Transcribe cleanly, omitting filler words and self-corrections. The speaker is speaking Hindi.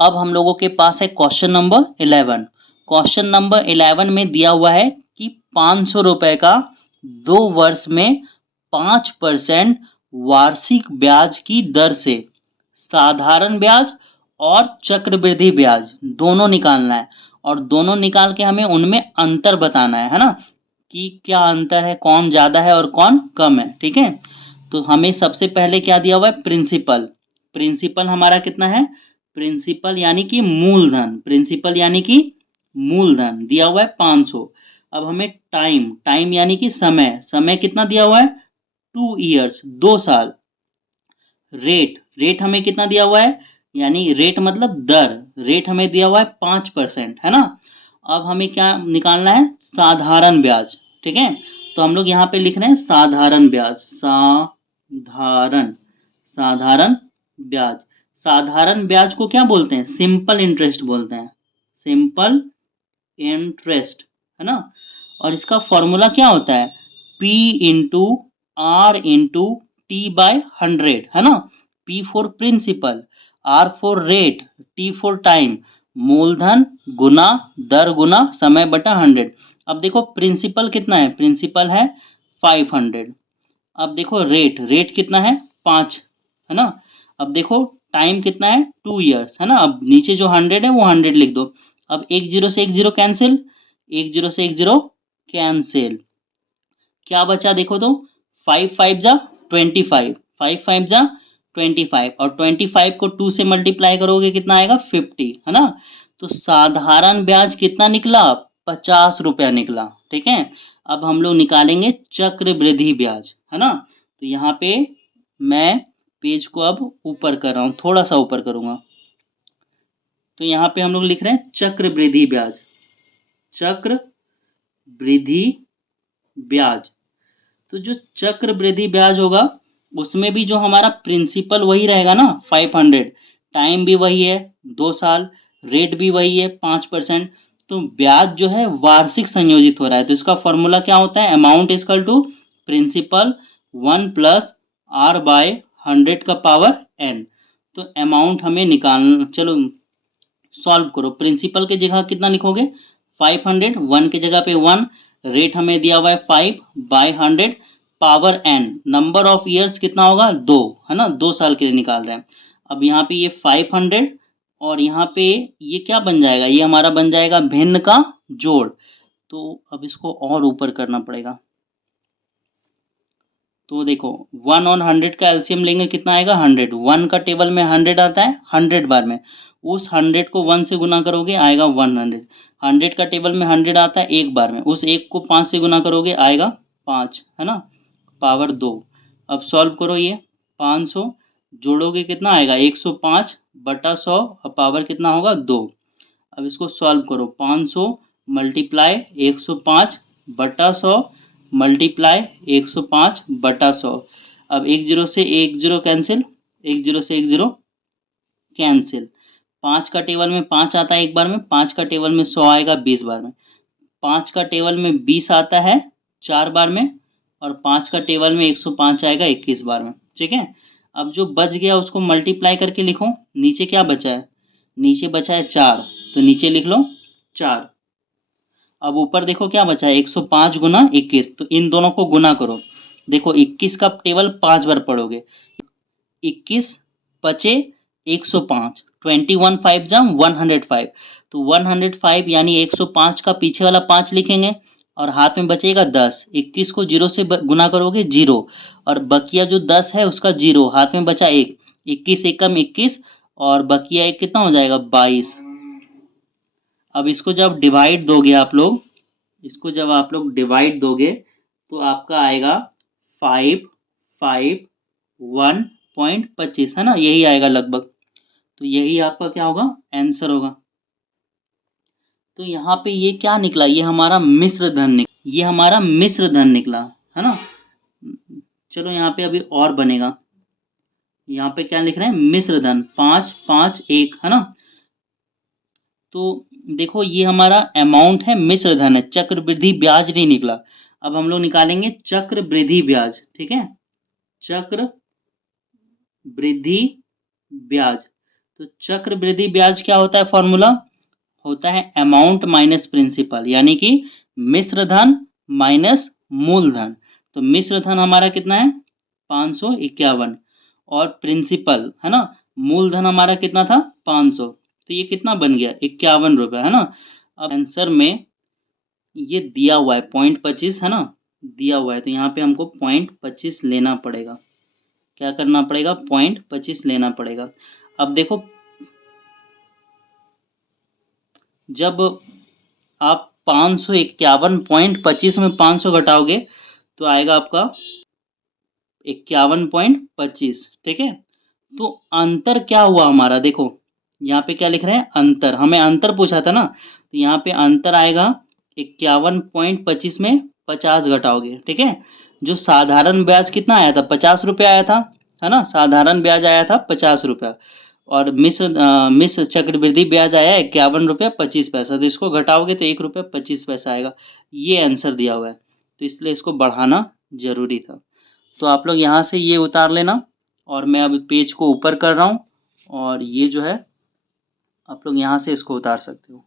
अब हम लोगों के पास है क्वेश्चन नंबर 11। क्वेश्चन नंबर 11 में दिया हुआ है कि 500 रुपए का 2 वर्ष में 5% वार्षिक ब्याज की दर से साधारण ब्याज और चक्रवृद्धि ब्याज दोनों निकालना है, और दोनों निकाल के हमें उनमें अंतर बताना है ना, कि क्या अंतर है, कौन ज्यादा है और कौन कम है। ठीक है, तो हमें सबसे पहले क्या दिया हुआ है, प्रिंसिपल। प्रिंसिपल हमारा कितना है, प्रिंसिपल यानी कि मूलधन, प्रिंसिपल यानी कि मूलधन दिया हुआ है 500। अब हमें टाइम, टाइम यानी कि समय, समय कितना दिया हुआ है 2 इयर्स, 2 साल। रेट, रेट हमें कितना दिया हुआ है, यानी रेट मतलब दर, रेट हमें दिया हुआ है 5%, है ना। अब हमें क्या निकालना है, साधारण ब्याज। ठीक है, तो हम लोग यहाँ पे लिख रहे हैं साधारण ब्याज, साधारण, साधारण ब्याज। साधारण ब्याज को क्या बोलते हैं, सिंपल इंटरेस्ट बोलते हैं, सिंपल इंटरेस्ट, है ना। और इसका फॉर्मूला क्या होता है, P into R into T by 100, है ना। P for principal, R for rate, T for time, मूलधन गुना दर गुना समय बटा 100। अब देखो प्रिंसिपल कितना है, प्रिंसिपल है 500। अब देखो रेट, रेट कितना है 5, है ना। अब देखो टाइम कितना है 2 इयर्स, है ना। अब नीचे जो 100 है वो 100 लिख दो। अब एक जीरो से एक जीरो कैंसिल, एक जीरो से एक जीरो कैंसिल, क्या बचा देखो तो, 5 5 जा 25, 5 5 जा 25, और 25 को 2 से मल्टीप्लाई करोगे कितना आएगा 50, है ना। तो साधारण ब्याज कितना निकला, 50 रुपया निकला। ठीक है, अब हम लोग निकालेंगे चक्रवृद्धि ब्याज, है ना। तो यहाँ पे मैं पेज को अब ऊपर कर रहा हूँ, थोड़ा सा ऊपर करूंगा। तो यहाँ पे हम लोग लिख रहे हैं चक्रवृद्धि ब्याज, चक्रवृद्धि ब्याज। तो जो चक्रवृद्धि ब्याज होगा उसमें भी जो हमारा प्रिंसिपल वही रहेगा ना 500, टाइम भी वही है 2 साल, रेट भी वही है 5%। तो ब्याज जो है वार्षिक संयोजित हो रहा है, तो इसका फॉर्मूला क्या होता है, amount equal to principal 1 plus R by 100 का पावर n। तो अमाउंट हमें निकालना, चलो सॉल्व करो। प्रिंसिपल की जगह कितना लिखोगे 500, 1 की जगह पे 1, रेट हमें दिया हुआ है 5 by 100 power n, number of years कितना होगा 2, है ना, 2 साल के लिए निकाल रहे हैं। अब यहाँ पे ये 500 और यहाँ पे ये क्या बन जाएगा, ये हमारा बन जाएगा भिन्न का जोड़। तो अब इसको और ऊपर करना पड़ेगा। तो देखो 1 और 100 का एलसीएम लेंगे कितना आएगा 100, 1 का टेबल में 100 आता है 100 बार में, उस 100 को 1 से गुना करोगे आएगा 100, 100 का टेबल में 100 आता है एक बार में, उस एक को 5 से गुना करोगे आएगा 5, है ना, पावर 2। अब सॉल्व करो, ये 500 जोड़ोगे कितना आएगा 105 बटा 100, और पावर कितना होगा 2। अब इसको सॉल्व करो, 500 मल्टीप्लाई 105 बटा 100 मल्टीप्लाई 105 बटा 100। अब एक जीरो से एक जीरो कैंसिल, एक जीरो से एक जीरो कैंसिल, 5 का टेबल में 5 आता है एक बार में, 5 का टेबल में 100 आएगा 20 बार में, 5 का टेबल में 20 आता है 4 बार में, और 5 का टेबल में 105 आएगा 21 बार में। ठीक है, अब जो बच गया उसको मल्टीप्लाई करके लिखो, नीचे क्या बचा है, नीचे बचा है 4, तो नीचे लिख लो 4। अब ऊपर देखो क्या बचा है 105 गुना 21, तो इन दोनों को गुना करो। देखो 21 का टेबल 5 बार पढ़ोगे, 21 पचे 105, 21 5 जा 105, तो 105 यानी 105 का पीछे वाला 5 लिखेंगे और हाथ में बचेगा 10, 21 को 0 से गुना करोगे 0, और बकिया जो 10 है उसका 0, हाथ में बचा 1, 21 एकम 21, और बकिया 1 कितना हो जाएगा 22। अब इसको जब डिवाइड दोगे आप लोग, इसको जब आप लोग डिवाइड दोगे तो आपका आएगा 551.25, है ना, यही आएगा लगभग। तो यही आपका क्या होगा आंसर होगा। तो यहाँ पे ये क्या निकला, ये हमारा मिश्र धन निकला, ये हमारा मिश्र धन निकला, है ना। चलो यहाँ पे अभी और बनेगा, यहाँ पे क्या लिख रहे हैं मिश्र धन 5 5 1, है ना। तो देखो ये हमारा अमाउंट है, मिश्र धन है, चक्रवृद्धि ब्याज नहीं निकला। अब हम लोग निकालेंगे चक्रवृद्धि ब्याज। ठीक है, चक्र वृद्धि ब्याज। तो चक्रवृद्धि ब्याज क्या होता है फॉर्मूला? होता है अमाउंट माइनस प्रिंसिपल, यानी कि मिश्र धन माइनस मूलधन। तो मिश्र धन हमारा कितना है? 551 और प्रिंसिपल है ना, मूलधन हमारा कितना था? 500। तो ये कितना बन गया? 51 रुपये है ना। अब आंसर में ये दिया हुआ है 0.25 है ना, दिया हुआ है, तो यहाँ पे हमको 0.25 लेना पड़ेगा। क्या करना पड़ेगा? 0.25 लेना पड़ेगा। अब देखो, जब आप 551.25 में 500 घटाओगे तो आएगा आपका 51.25, ठीक है। तो अंतर क्या हुआ हमारा? देखो यहाँ पे क्या लिख रहे हैं? अंतर, हमें अंतर पूछा था ना, तो यहाँ पे अंतर आएगा 51.25 में 50 घटाओगे, ठीक है। जो साधारण ब्याज कितना आया था? 50 रुपये आया था, है ना, साधारण ब्याज आया था 50 रुपया, और मिश्र चक्रवृद्धि ब्याज आया 51 रुपये 25 पैसा। तो इसको घटाओगे तो 1 रुपये 25 पैसा आएगा। ये आंसर दिया हुआ है, तो इसलिए इसको बढ़ाना जरूरी था। तो आप लोग यहाँ से ये उतार लेना, और मैं अभी पेज को ऊपर कर रहा हूँ, और ये जो है आप लोग यहाँ से इसको उतार सकते हो।